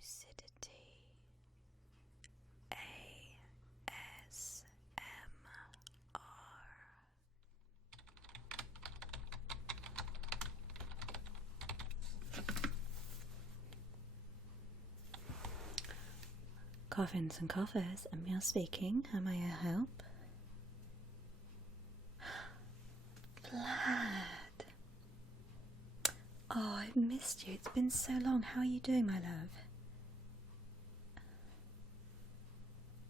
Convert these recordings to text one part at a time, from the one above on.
LadyLucidity ASMR. Coffins and coffers, Emil speaking. Am I a help? Vlad. Oh, I've missed you. It's been so long. How are you doing, my love?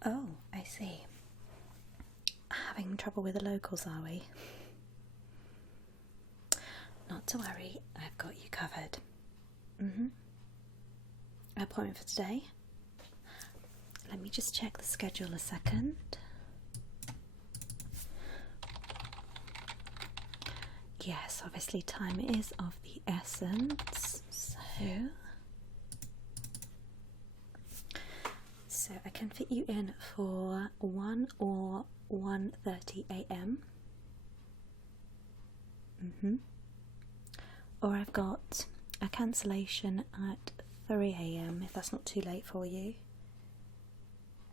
Oh, I see. Having trouble with the locals, are we? Not to worry. I've got you covered. Appointment for today? Let me just check the schedule a second. Yes, obviously time is of the essence, so I can fit you in for 1 or 1:30 a.m. Or I've got a cancellation at 3 a.m. if that's not too late for you.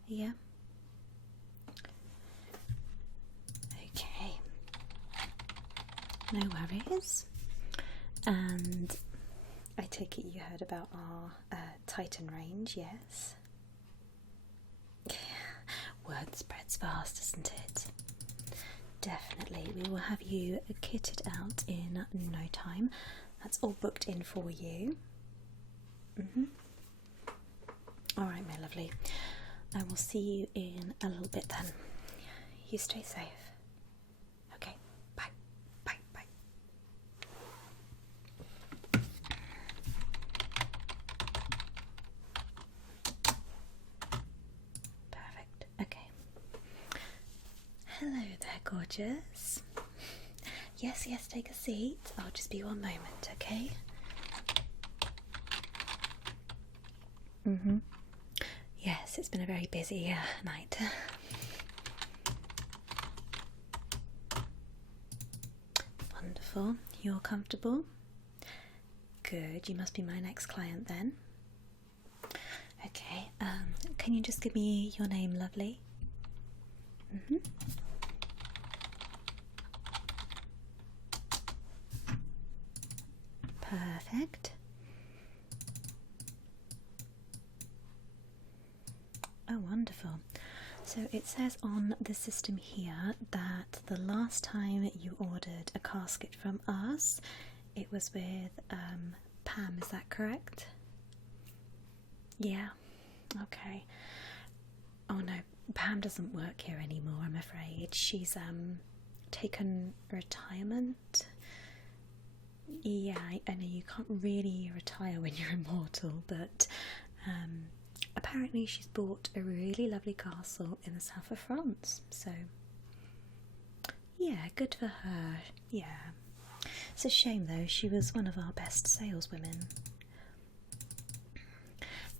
Yeah. Okay. No worries. And I take it you heard about our Titan range, yes? Word spreads fast, doesn't it? Definitely. We will have you kitted out in no time. That's all booked in for you. Alright, my lovely. I will see you in a little bit then. You stay safe. Okay, bye. Bye, bye. Perfect. Okay. Hello there, gorgeous. Yes, take a seat. I'll just be 1 moment, okay? Yes, it's been a very busy night. Wonderful. You're comfortable? Good. You must be my next client then. Okay. Can you just give me your name, lovely? Perfect. Oh, wonderful. So it says on the system here that the last time you ordered a casket from us, it was with Pam, is that correct? Yeah, okay. Oh no, Pam doesn't work here anymore, I'm afraid. She's taken retirement. Yeah, I know you can't really retire when you're immortal, but apparently she's bought a really lovely castle in the south of France, so yeah, good for her. Yeah, it's a shame though, she was one of our best saleswomen.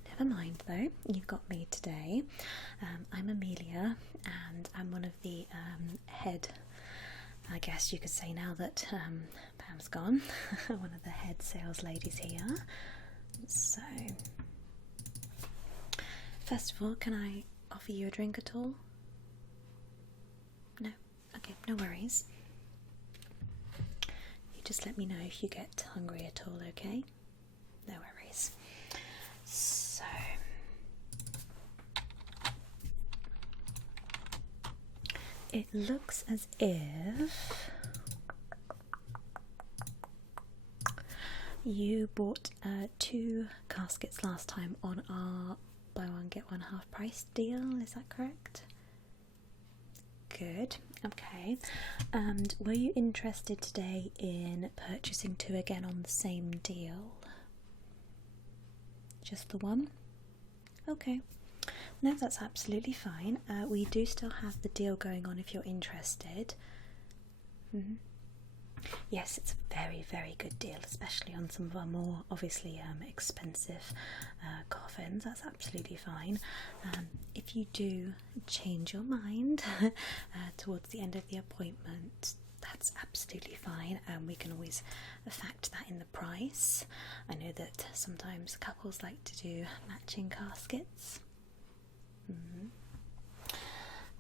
Never mind though, you've got me today. I'm Amelia and I'm one of the head, I guess you could say now that Pam's gone, one of the head sales ladies here. So first of all, can I offer you a drink at all? No? Okay, no worries. You just let me know if you get hungry at all, okay? No worries. So, it looks as if you bought 2 caskets last time on our buy one get one half price deal, is that correct? Good, okay. And were you interested today in purchasing 2 again on the same deal? Just the one? Okay. No, that's absolutely fine. We do still have the deal going on if you're interested. Yes, it's a very, very good deal, especially on some of our more obviously expensive coffins. That's absolutely fine. If you do change your mind towards the end of the appointment, that's absolutely fine. We can always factor that in the price. I know that sometimes couples like to do matching caskets.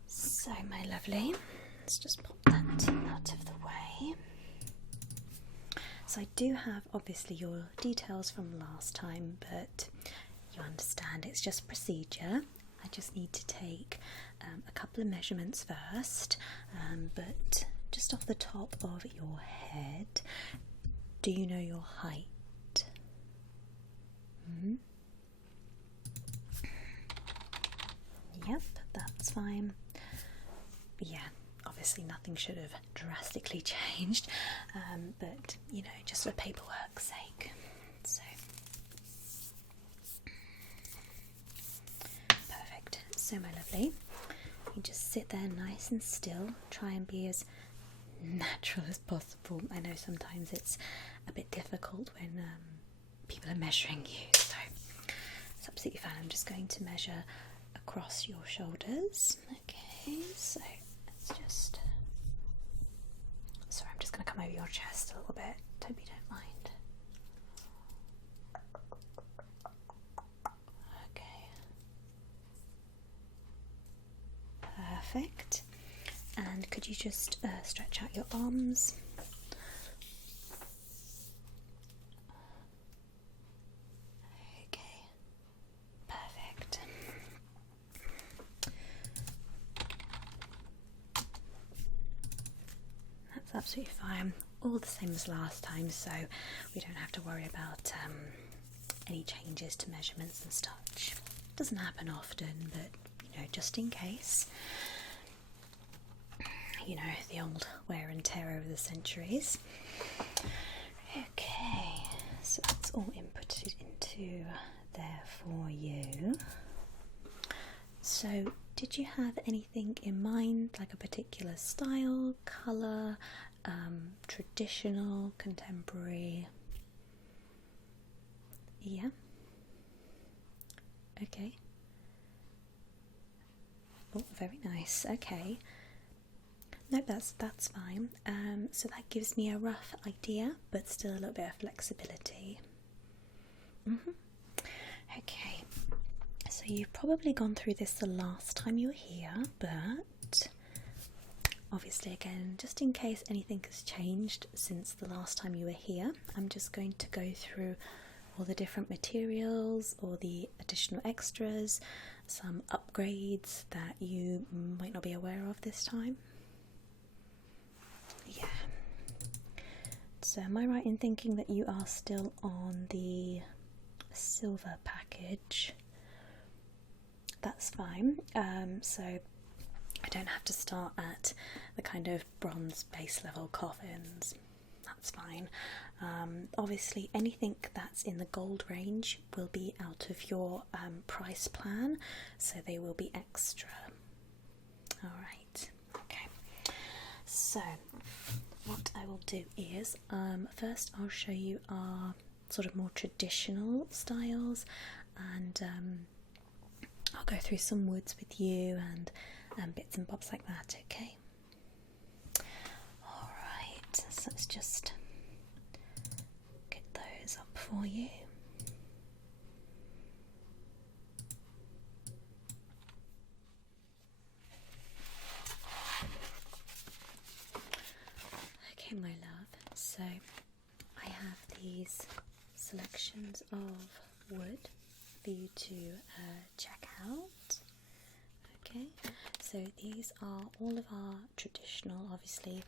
So, my lovely, let's just pop that out of the way. So I do have obviously your details from last time, but you understand it's just procedure. I just need to take a couple of measurements first, but just off the top of your head, do you know your height? Yep, that's fine. Yeah, obviously nothing should have drastically changed, but you know, just for paperwork's sake. So perfect. So, my lovely, you just sit there nice and still. Try and be as natural as possible. I know sometimes it's a bit difficult when people are measuring you, so it's absolutely fine. I'm just going to measure across your shoulders. Okay, so let's just... Sorry, I'm just going to come over your chest a little bit. Hope you don't mind. Okay. Perfect. And could you just stretch out your arms? Okay. Perfect. That's absolutely fine. All the same as last time, so we don't have to worry about any changes to measurements and such. Doesn't happen often, but you know, just in case. You know, the old wear and tear over the centuries. Okay, so that's all inputted into there for you. So, did you have anything in mind, like a particular style, colour, traditional, contemporary? Yeah. Okay. Oh, very nice. Okay. No, that's fine. So that gives me a rough idea, but still a little bit of flexibility. Okay. So you've probably gone through this the last time you were here, but obviously again, just in case anything has changed since the last time you were here, I'm just going to go through all the different materials or the additional extras, some upgrades that you might not be aware of this time. Yeah. So am I right in thinking that you are still on the silver package? That's fine. So I don't have to start at the kind of bronze base level coffins. That's fine. Obviously anything that's in the gold range will be out of your price plan, so they will be extra. Alright, okay. So what I will do is, first I'll show you our sort of more traditional styles, and I'll go through some woods with you and bits and bobs like that, okay? Alright, so let's just get those up for you. Okay, my love, so I have these selections of wood for you to check out. Okay, so these are all of our traditional, obviously,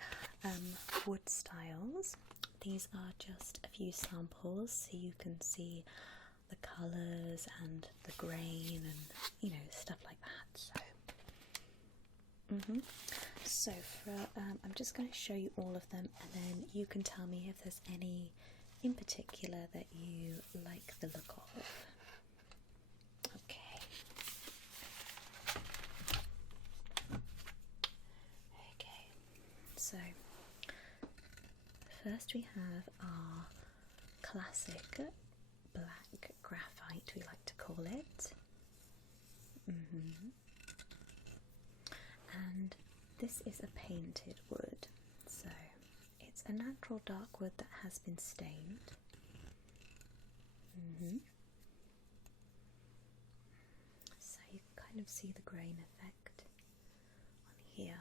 wood styles. These are just a few samples so you can see the colours and the grain and, you know, stuff like that. So so for I'm just going to show you all of them, and then you can tell me if there's any in particular that you like the look of. Okay. Okay. So first we have our classic black graphite, we like to call it. And this is a painted wood, so it's a natural dark wood that has been stained. So you can kind of see the grain effect on here.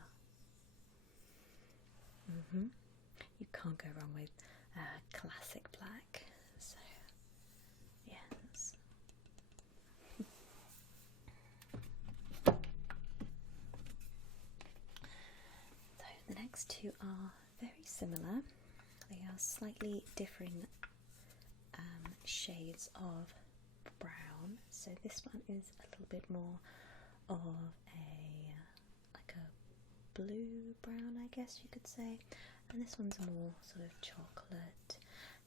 You can't go wrong with classic black. So yes. So the next two are very similar. They are slightly different shades of brown. So this one is a little bit more of like a blue brown, I guess you could say, and this one's more sort of chocolate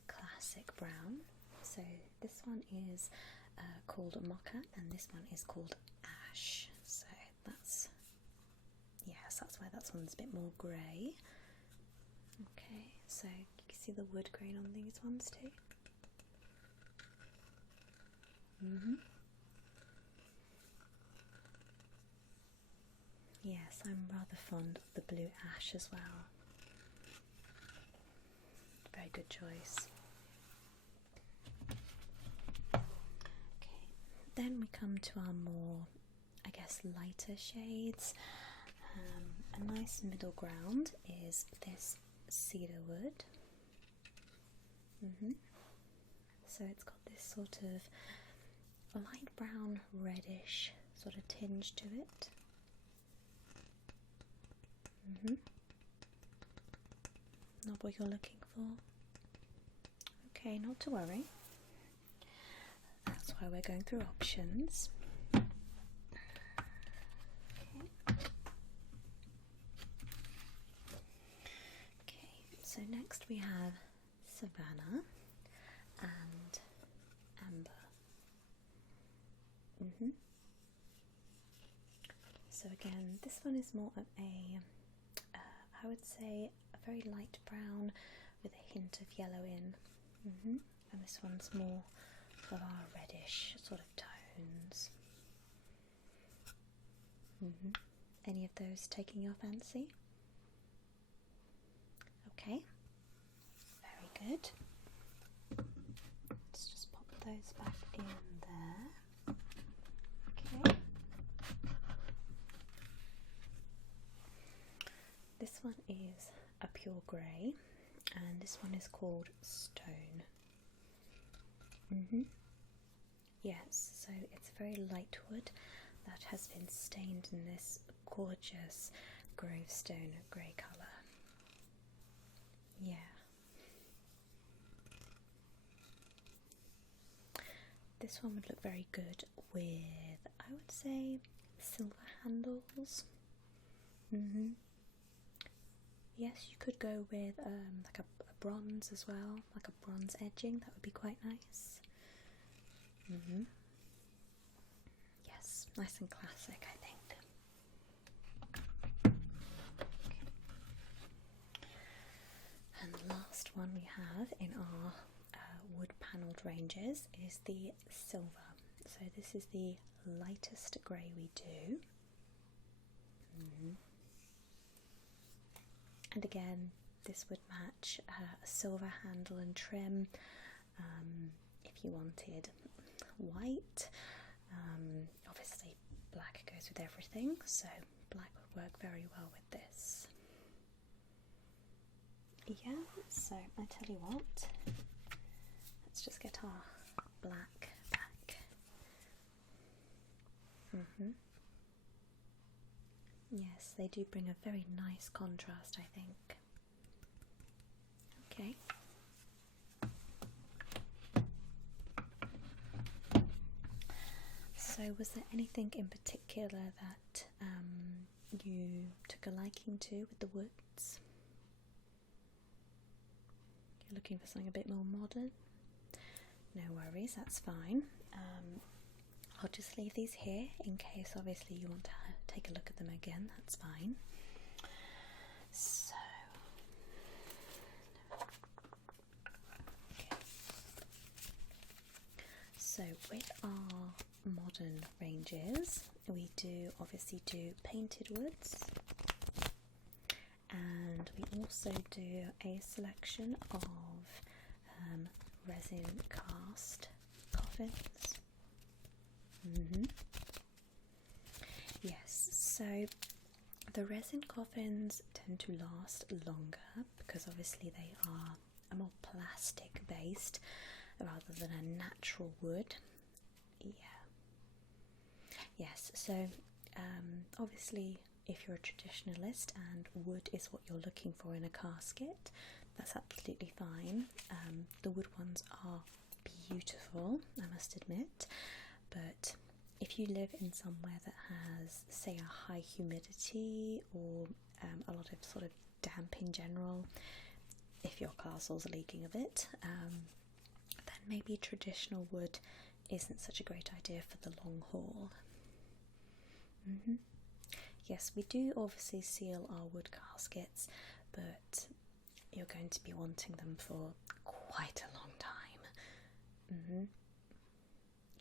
classic brown. So this one is called mocha, and this one is called ash. So that's why that one's a bit more grey. Okay, so you can see the wood grain on these ones too. Yes, I'm rather fond of the blue ash as well. Very good choice. Okay, then we come to our more, I guess, lighter shades. A nice middle ground is this cedar wood. So it's got this sort of light brown reddish sort of tinge to it. Not what you're looking for? Okay, not to worry. That's why we're going through options. Okay, so next we have Savannah and Amber. So again, this one is more of a, I would say, a very light brown with a hint of yellow in. And this one's more of our reddish sort of tones. Any of those taking your fancy? Okay, very good. Let's just pop those back in there. Okay. This one is a pure grey, and this one is called Stone. Yes, so it's a very light wood that has been stained in this gorgeous gravestone grey colour. Yeah. This one would look very good with, I would say, silver handles. Yes, you could go with like a bronze as well, like a bronze edging. That would be quite nice. Yes, nice and classic, I think. Okay. And the last one we have in our wood panelled ranges is the silver. So this is the lightest grey we do. And again, this would match a silver handle and trim. If you wanted white, obviously black goes with everything, so black would work very well with this. Yeah, so I tell you what, let's just get our black back. Yes, they do bring a very nice contrast, I think. Okay. So was there anything in particular that you took a liking to with the woods? You're looking for something a bit more modern? No worries, that's fine. I'll just leave these here in case obviously you want to take a look at them again, that's fine. So, okay. So with our modern ranges, we do obviously do painted woods and we also do a selection of resin cast coffins. Yes, so the resin coffins tend to last longer because obviously they are a more plastic based rather than a natural wood. Yes, so obviously if you're a traditionalist and wood is what you're looking for in a casket, that's absolutely fine. The wood ones are beautiful, I must admit, but if you live in somewhere that has, say, a high humidity or a lot of sort of damp in general, if your castle's leaking a bit, then maybe traditional wood isn't such a great idea for the long haul. Yes, we do obviously seal our wood caskets, but you're going to be wanting them for quite a long time.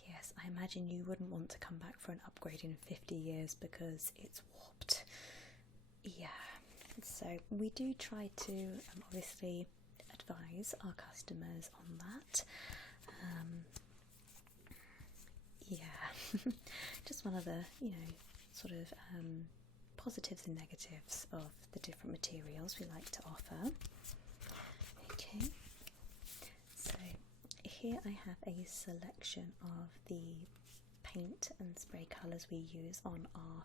Yes, I imagine you wouldn't want to come back for an upgrade in 50 years because it's warped. Yeah, so we do try to obviously advise our customers on that. Just one of the, sort of positives and negatives of the different materials we like to offer. Okay, so here I have a selection of the paint and spray colours we use on our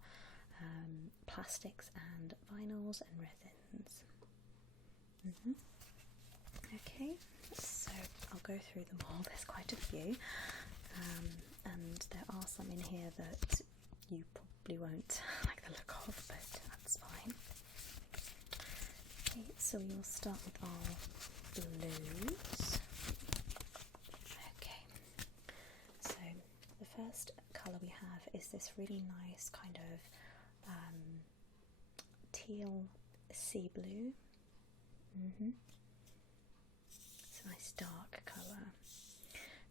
plastics and vinyls and resins. Okay, so I'll go through them all. There's quite a few, and there are some in here that you probably won't like the look of, but that's fine. Okay, so we'll start with our blues. Okay, so the first colour we have is this really nice kind of teal sea blue. It's a nice dark colour.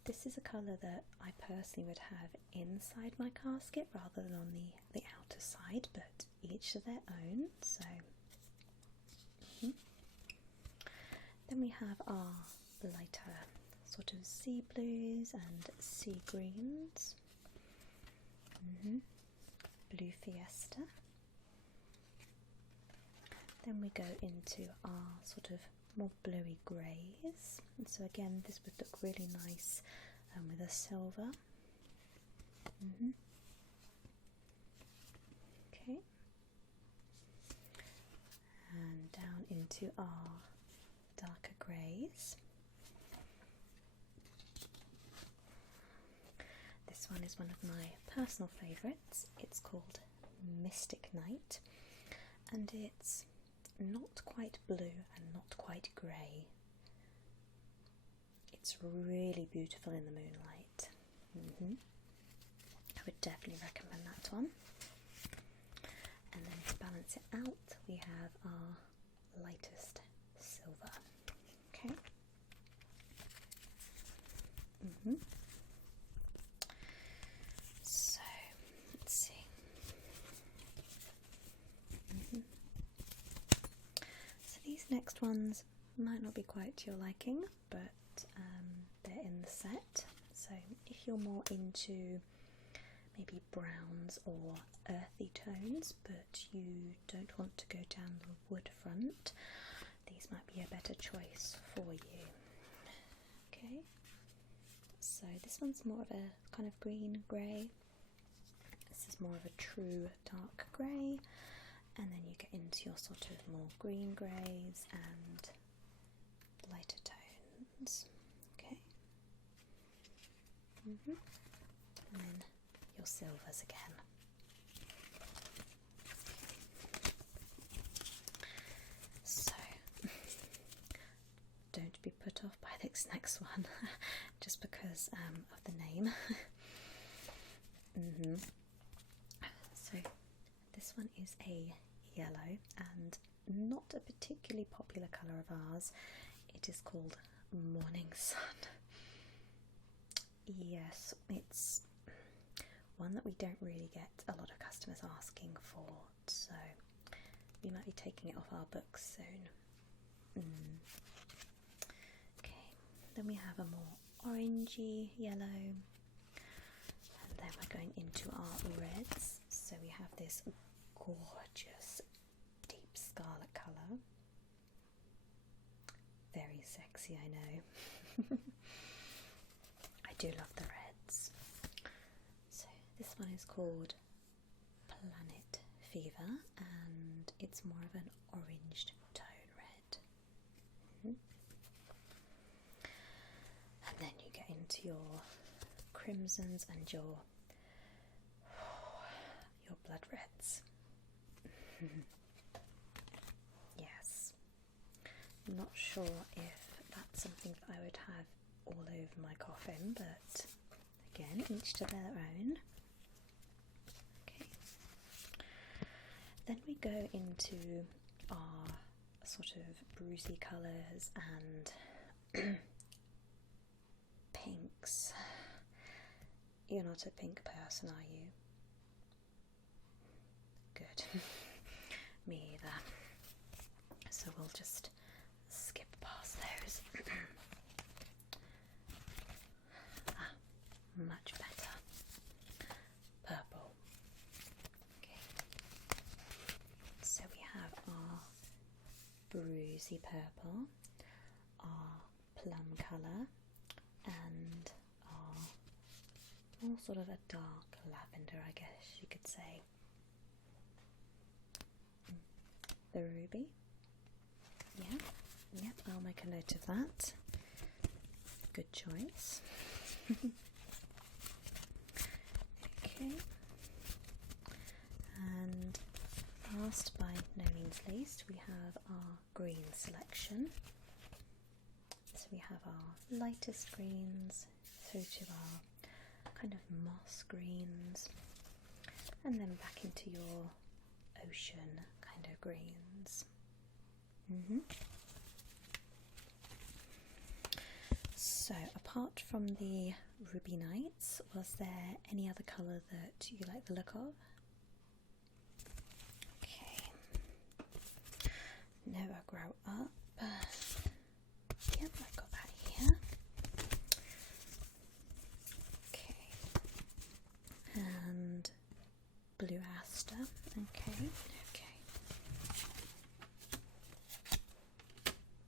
This is a colour that I personally would have inside my casket rather than on the outer side, but each to their own. So then we have our lighter sort of sea blues and sea greens. Blue Fiesta. Then we go into our sort of more bluey greys, and so again this would look really nice with a silver. Okay, and down into our darker greys. This one is one of my personal favourites. It's called Mystic Night, and it's not quite blue and not quite grey. It's really beautiful in the moonlight. I would definitely recommend that one. And then to balance it out, we have our lightest silver. Okay. So let's see. So these next ones might not be quite to your liking, but they're in the set. So if you're more into maybe browns or earthy tones, but you don't want to go down the wood front, these might be a better choice for you. Okay, so this one's more of a kind of green grey. This is more of a true dark grey, and then you get into your sort of more green greys and lighter tones. Okay, and then your silvers again. So don't be put off by this next one just because of the name. So this one is a yellow and not a particularly popular colour of ours. It is called Morning Sun. Yes, it's one that we don't really get a lot of customers asking for, so we might be taking it off our books soon. Okay, then we have a more orangey yellow, and then we're going into our reds. So we have this gorgeous deep scarlet colour. Very sexy, I know. I do love the reds. So this one is called Planet Fever, and it's more of an orange tone red. And then you get into your crimsons and your blood reds. Yes. I'm not sure if that's something that I would have all over my coffin, but again, each to their own. Okay. Then we go into our sort of bruisey colours and pinks. You're not a pink person, are you? Good. Me either. So we'll just skip past those. Much better. Purple. Okay. So we have our bruisey purple, our plum colour, and our more sort of a dark lavender, I guess you could say. The ruby. Yep, I'll make a note of that. Good choice. Okay. And last but no means least, we have our green selection. So we have our lightest greens through to our kind of moss greens, and then back into your ocean kind of greens. So apart from the ruby nights, was there any other colour that you like the look of? Okay. Never grow up. Yep, I've got that here. Okay. And blue aster. Okay.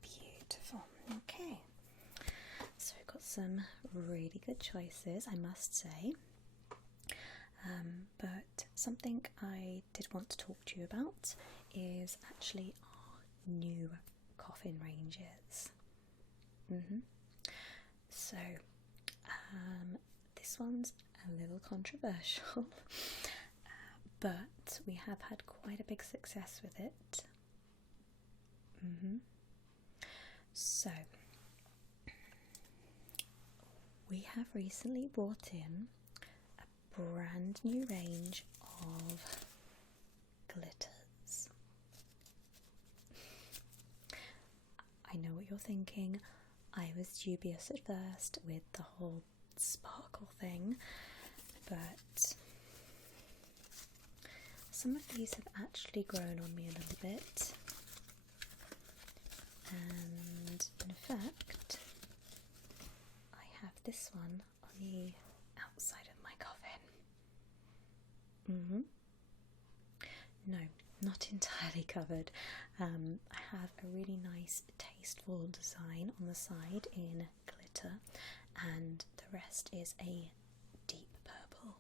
Beautiful. Okay. So we've got some really good choices, I must say. But something I did want to talk to you about is actually our new coffin ranges. So this one's a little controversial, but we have had quite a big success with it. So we have recently brought in a brand new range of glitters. I know what you're thinking. I was dubious at first with the whole sparkle thing, but some of these have actually grown on me a little bit, and in fact I have this one on the outside of my coffin. No, not entirely covered. I have a really nice tasteful design on the side in glitter, and the rest is a deep purple.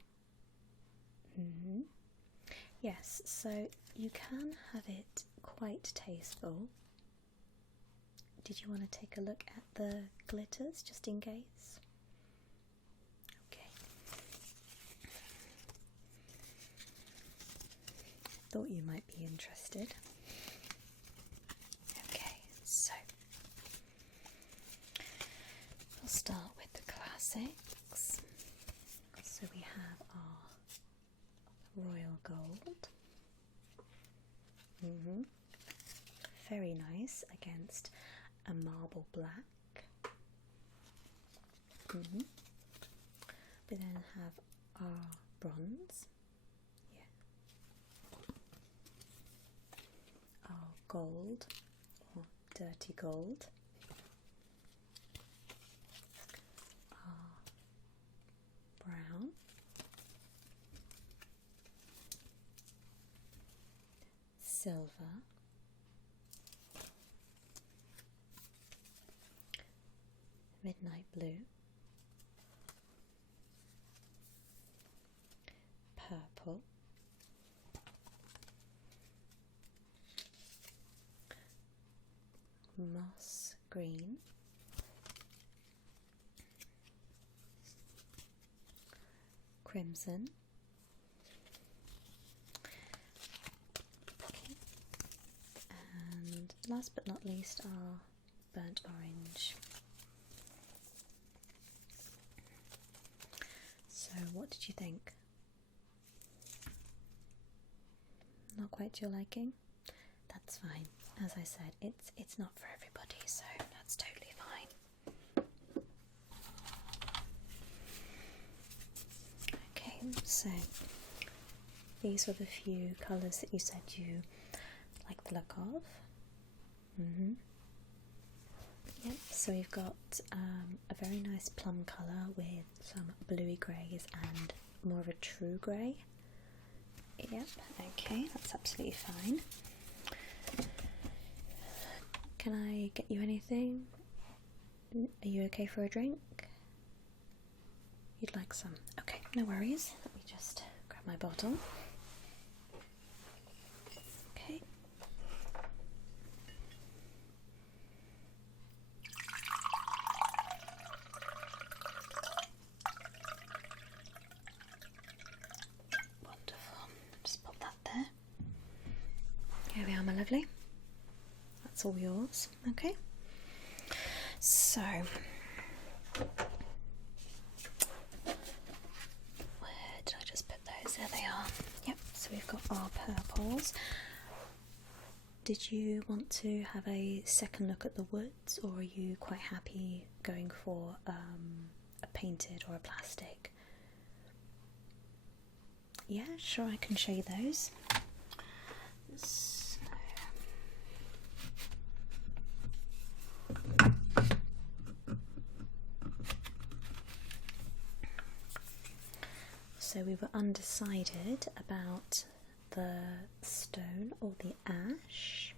Yes, so you can have it quite tasteful. Did you want to take a look at the glitters just in case? Okay. Thought you might be interested. Okay, so we'll start with the classics. So we have our royal gold. Very nice against a marble black. We then have our bronze. gold or dirty gold are brown, silver, midnight blue, purple, moss green, crimson, okay. And last but not least are burnt orange. So what did you think? Not quite to your liking? That's fine. As I said, it's not for everybody, so that's totally fine. Okay, so these were the few colours that you said you like the look of. Yep, so we've got a very nice plum colour with some bluey greys and more of a true grey. Yep, okay, that's absolutely fine. Can I get you anything? Are you okay for a drink? You'd like some? Okay, no worries. Let me just grab my bottle. Okay. Wonderful. Just pop that there. Here we are, my lovely. That's all yours. Okay. So, where did I just put those? There they are. Yep, so we've got our purples. Did you want to have a second look at the woods, or are you quite happy going for a painted or a plastic? Yeah, sure, I can show you those. So we were undecided about the stone or the ash.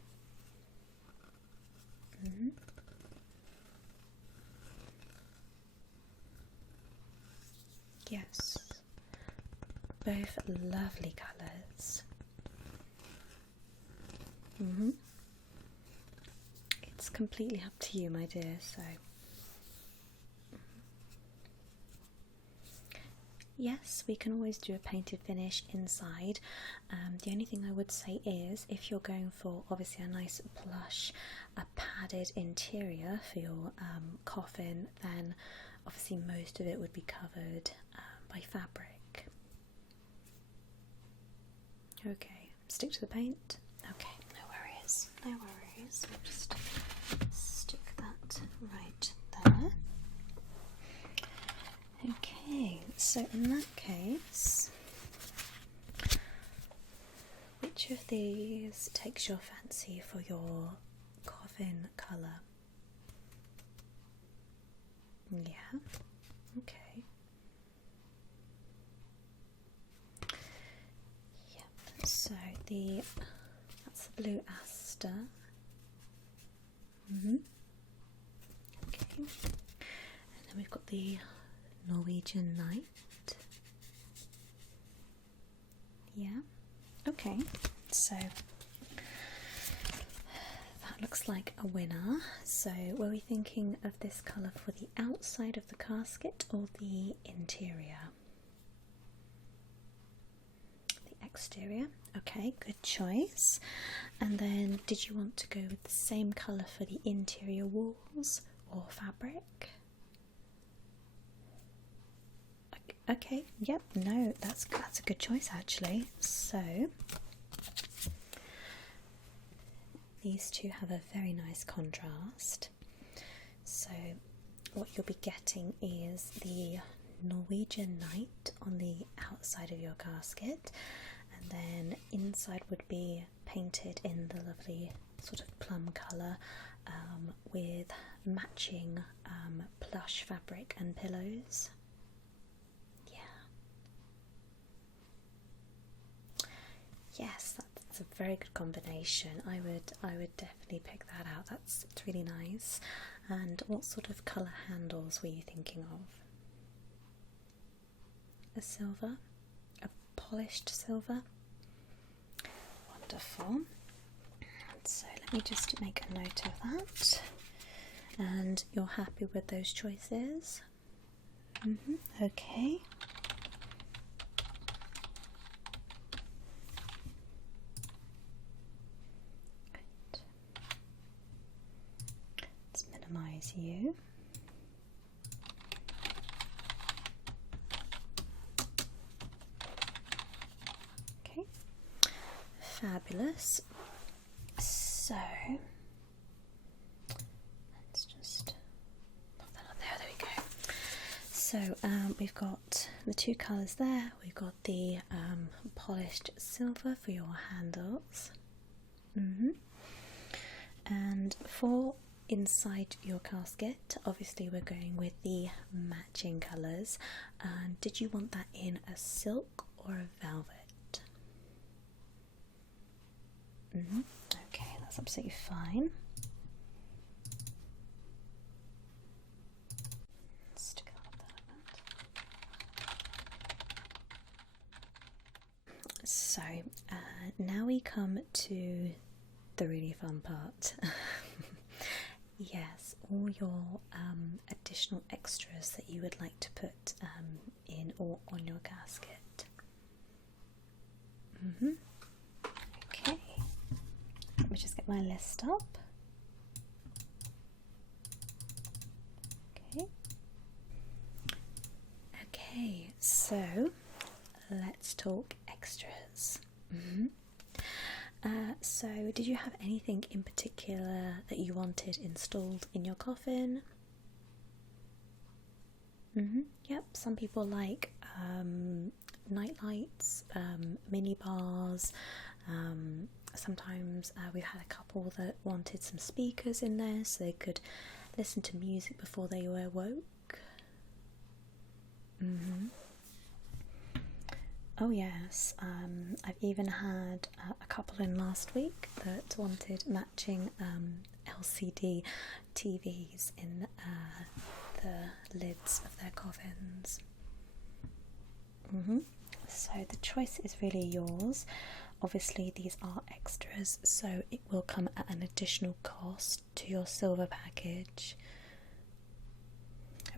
Yes, both lovely colours. It's completely up to you, my dear, so yes, we can always do a painted finish inside. The only thing I would say is, if you're going for obviously a nice plush, a padded interior for your coffin, then obviously most of it would be covered by fabric. Okay, stick to the paint. Okay, no worries, no worries. I'll just stick that right there. Okay, so in that case, which of these takes your fancy for your coffin colour? Yeah, okay. Yep, so that's the blue aster. Okay, and then we've got the Norwegian night. Yeah, okay, so that looks like a winner. So were we thinking of this colour for the outside of the casket or the interior? The exterior. Okay, good choice. And then did you want to go with the same colour for the interior walls or fabric? Okay, yep, no, that's a good choice actually. So these two have a very nice contrast. So what you'll be getting is the Norwegian night on the outside of your casket, and then inside would be painted in the lovely sort of plum colour, with matching plush fabric and pillows. Yeah. Yes, that's a very good combination. I would definitely pick that out. It's really nice. And what sort of colour handles were you thinking of? A silver? A polished silver? Wonderful. So let me just make a note of that. And you're happy with those choices? Okay. Right. Let's minimize you. Okay. Fabulous. So let's just pop that on there. There we go. So we've got the two colours there. We've got the polished silver for your handles. And for inside your casket, obviously we're going with the matching colours. Did you want that in a silk or a velvet? Okay, that's absolutely fine. Stick it like that. So now we come to the really fun part. Yes, all your additional extras that you would like to put in or on your casket. Okay. Let me just get my list up. Okay, so let's talk extras. So did you have anything in particular that you wanted installed in your coffin? Yep, some people like night lights, mini bars. Sometimes we've had a couple that wanted some speakers in there so they could listen to music before they were woke. Oh yes, I've even had a couple in last week that wanted matching LCD TVs in the lids of their coffins. So the choice is really yours. Obviously these are extras, so it will come at an additional cost to your silver package.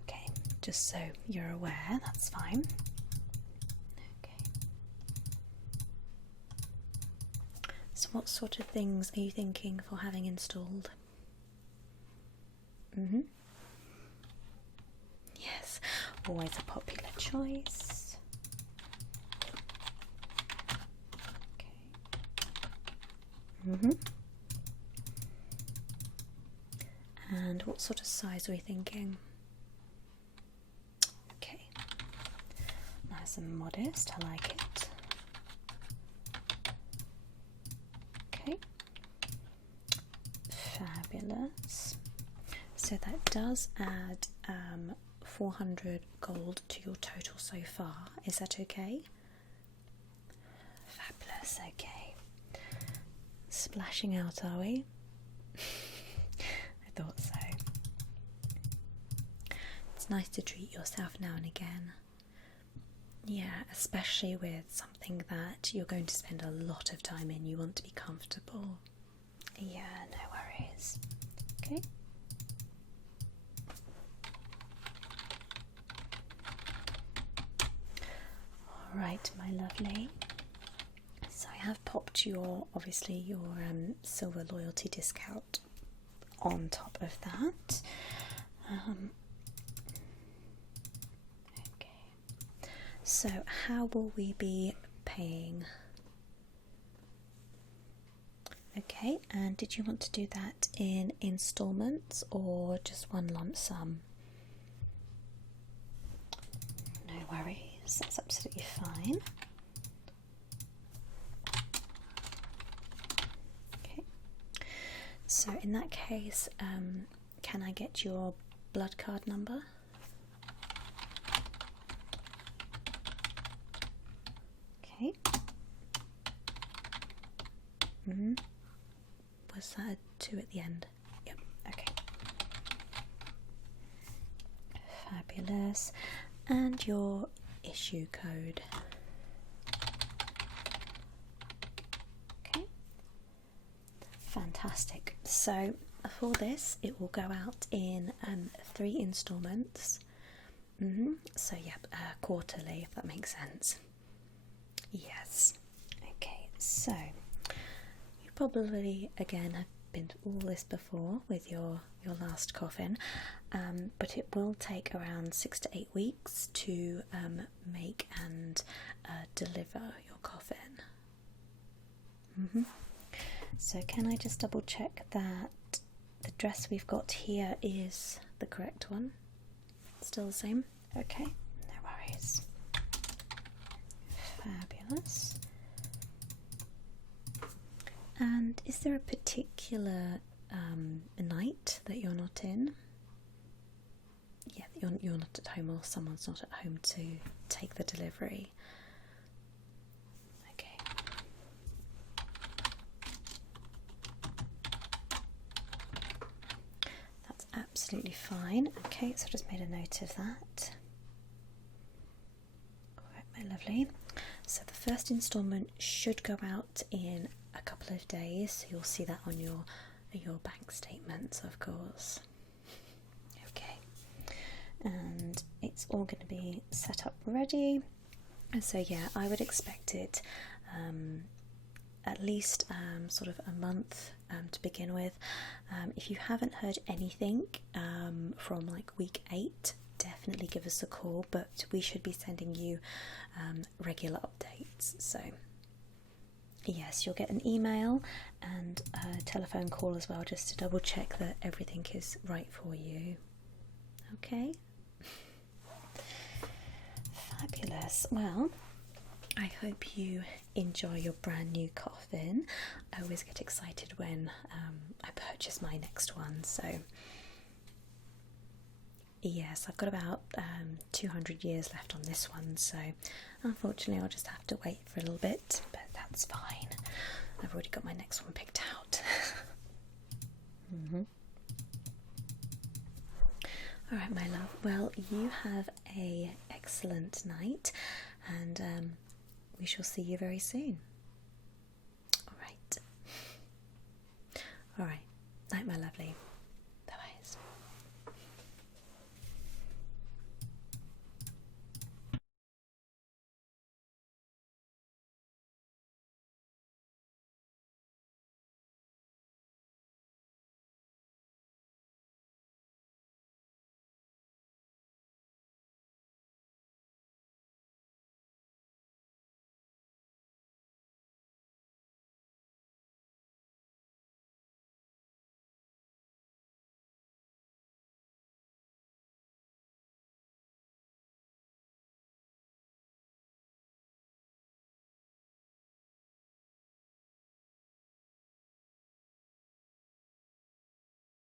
Okay, just so you're aware, that's fine. So what sort of things are you thinking for having installed? Yes, always a popular choice. Okay. And what sort of size are we thinking? Okay. Nice and modest, I like it. Okay, fabulous. So that does add 400 gold to your total so far. Is that okay? Fabulous, okay. Splashing out, are we? I thought so. It's nice to treat yourself now and again. Yeah, especially with something that you're going to spend a lot of time in. You want to be comfortable. Yeah, no worries. Okay. Alright, my lovely. So I have popped your silver loyalty discount on top of that. So how will we be paying? Okay, and did you want to do that in installments or just one lump sum? No worries, that's absolutely fine. So in that case, can I get your blood card number? Okay. Was that a 2 at the end? Yep, okay. Fabulous. And your issue code. Okay. Fantastic. So for this, it will go out in 3 installments. So yeah, quarterly, if that makes sense. Yes. Okay, so you probably again have been to all this before with your last coffin, but it will take around 6 to 8 weeks to make and deliver your coffin. So can I just double check that the dress we've got here is the correct one? Still the same? Okay, no worries. Fabulous. And is there a particular night that you're not in? Yeah, you're not at home, or someone's not at home to take the delivery. Okay. That's absolutely fine. Okay, so I just made a note of that. Alright, my lovely. So the first instalment should go out in a couple of days, so you'll see that on your bank statements, of course. Okay, and it's all going to be set up ready. So yeah, I would expect it at least sort of a month to begin with. If you haven't heard anything from like week 8, definitely give us a call, but we should be sending you regular updates. So yes, you'll get an email and a telephone call as well, just to double check that everything is right for you. Okay. Fabulous. Well, I hope you enjoy your brand new coffin. I always get excited when I purchase my next one, so yes, I've got about 200 years left on this one, so unfortunately I'll just have to wait for a little bit, but that's fine. I've already got my next one picked out. Alright, my love, well, you have a excellent night, and we shall see you very soon. Alright. Alright, night, my lovely.